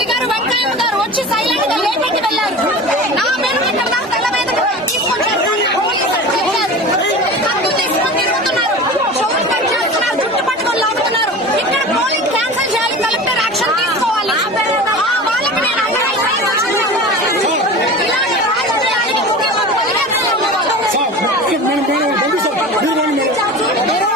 బూచేపల్లి గారు వెంకయ్య గారు వచ్చి సైలెంట్గా లేపెట్టి వెళ్ళారు నా మీద ఇక్కడ దాకా తెల్ల మీద తీసుకొచ్చారు పోలీసులు చెప్పారు కత్తులు తీసుకొని తిరుగుతున్నారు చెవులు కట్ చేస్తున్నారు జుట్టు పట్టుకొని లాగుతున్నారు ఇక్కడ పోలింగ్ క్యాన్సిల్ చేయాలి కలెక్టర్ యాక్షన్ తీసుకోవాలి ఆ వాళ్ళకి నేను అండగా ఇలాంటి రాజకీయాలకి ముఖ్యంగా పోలీసులు సార్ మేడం మేడం పంపిస్తాం మీరు రండి మేడం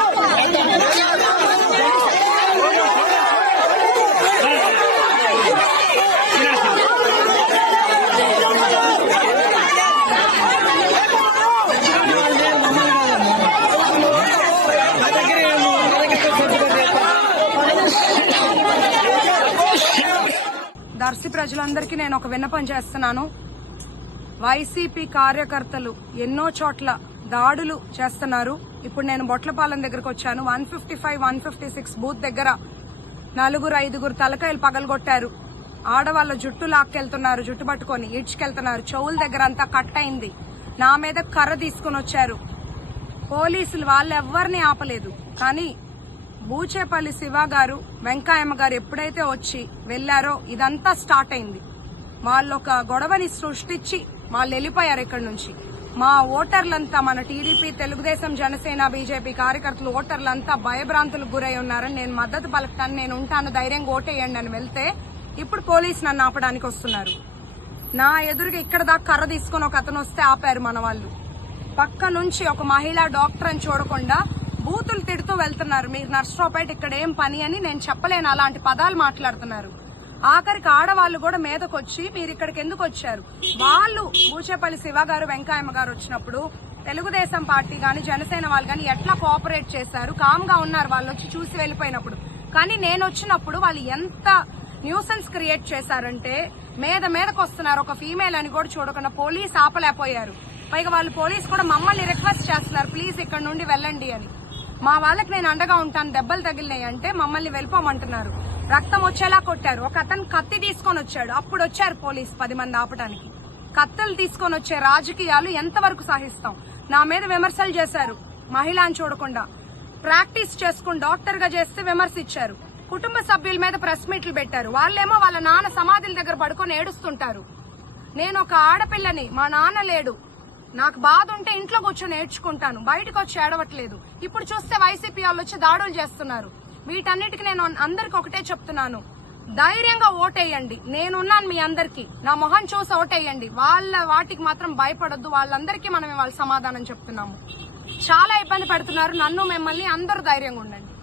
దర్శి ప్రజలందరికీ నేను ఒక విన్నపం చేస్తున్నాను. వైసీపీ కార్యకర్తలు ఎన్నో చోట్ల దాడులు చేస్తున్నారు. ఇప్పుడు నేను బొట్లపాలెం దగ్గరకు వచ్చాను. One fifty five one fifty six booth దగ్గర నలుగురు ఐదుగురు తలకాయలు పగలగొట్టారు. ఆడవాళ్ళ జుట్టు లాక్కెళ్తున్నారు జుట్టు పట్టుకొని ఈడ్చుకెళ్తున్నారు. చెవుల దగ్గర అంతా కట్ అయింది. నా మీద కర్ర తీసుకుని వచ్చారు. పోలీసులు వాళ్ళెవ్వరిని ఆపలేదు. కానీ బూచేపల్లి శివ గారు వెంకాయమ్మ గారు ఎప్పుడైతే వచ్చి వెళ్ళారో ఇదంతా స్టార్ట్ అయింది. వాళ్ళు ఒక గొడవని సృష్టించి వాళ్ళు వెళ్ళిపోయారు ఇక్కడి నుంచి. మా ఓటర్లంతా మన టీడీపీ తెలుగుదేశం జనసేన బీజేపీ కార్యకర్తలు ఓటర్లంతా భయభ్రాంతులకు గురై ఉన్నారని నేను మద్దతు పలుకుతాను నేను ఉంటాను ధైర్యంగా ఓటేయండి అని వెళ్తే ఇప్పుడు పోలీసు నన్ను ఆపడానికి వస్తున్నారు. నా ఎదురుగా ఇక్కడ దాకా కర్ర తీసుకుని ఒక అతను వస్తే ఆపారు మన వాళ్ళు. పక్క నుంచి ఒక మహిళా డాక్టర్ అని చూడకుండా బూతులు తిడుతూ వెళ్తున్నారు. మీరు నర్సరావుపేట ఇక్కడ ఏం పని అని నేను చెప్పలేను. అలాంటి పదాలు మాట్లాడుతున్నారు. ఆఖరికి ఆడవాళ్ళు కూడా మీదకొచ్చి మీరు ఇక్కడికి ఎందుకు వచ్చారు? వాళ్ళు బూచేపల్లి శివ గారు వెంకయ్యమ్మ గారు వచ్చినప్పుడు తెలుగుదేశం పార్టీ గాని జనసేన వాళ్ళు కానీ ఎట్లా కోఆపరేట్ చేశారు? కామ్గా ఉన్నారు వాళ్ళు వచ్చి చూసి వెళ్ళిపోయినప్పుడు. కానీ నేను వచ్చినప్పుడు వాళ్ళు ఎంత న్యూసెన్స్ క్రియేట్ చేశారంటే మీద మీదకు వస్తున్నారు. ఒక ఫీమేల్ అని కూడా చూడకుండా పోలీస్ ఆపలేకపోయారు. పైగా వాళ్ళు పోలీస్ కూడా మమ్మల్ని రిక్వెస్ట్ చేస్తున్నారు. ప్లీజ్ ఇక్కడ నుండి వెళ్ళండి అని. మా వాళ్ళకి నేను అండగా ఉంటాను దెబ్బలు తగిలినాయి అంటే మమ్మల్ని వెళ్ళిపోమంటున్నారు. రక్తం వచ్చేలా కొట్టారు. ఒక అతను కత్తి తీసుకొని వచ్చాడు. అప్పుడు వచ్చారు పోలీస్ పది మంది ఆపడానికి కత్తులు తీసుకొని వచ్చే రాజకీయాలు ఎంతవరకు సహిస్తాం? నా మీద విమర్శలు చేశారు. మహిళ అని చూడకుండా. ప్రాక్టీస్ చేసుకుని డాక్టర్గా చేస్తే విమర్శ ఇచ్చారు కుటుంబ సభ్యుల మీద ప్రెస్ మీట్లు పెట్టారు. వాళ్ళేమో వాళ్ళ నాన్న సమాధుల దగ్గర పడుకొని ఏడుస్తుంటారు. నేను ఒక ఆడపిల్లని మా నాన్న లేడు. నాకు బాధ ఉంటే ఇంట్లో కూర్చొని నేర్చుకుంటాను. బయటకు వచ్చి ఏడవట్లేదు. ఇప్పుడు చూస్తే వైసీపీ వాళ్ళు వచ్చి దాడులు చేస్తున్నారు. వీటన్నిటికీ నేను అందరికి ఒకటే చెప్తున్నాను. ధైర్యంగా ఓటేయండి. నేనున్నాను మీ అందరికి. నా మొహం చూసి ఓటేయండి. వాళ్ళ వాటికి మాత్రం భయపడొద్దు. వాళ్ళందరికీ మనం వాళ్ళ సమాధానం చెప్తున్నాము. చాలా ఇబ్బంది పెడుతున్నారు. నన్ను మిమ్మల్ని అందరూ ధైర్యంగా ఉండండి.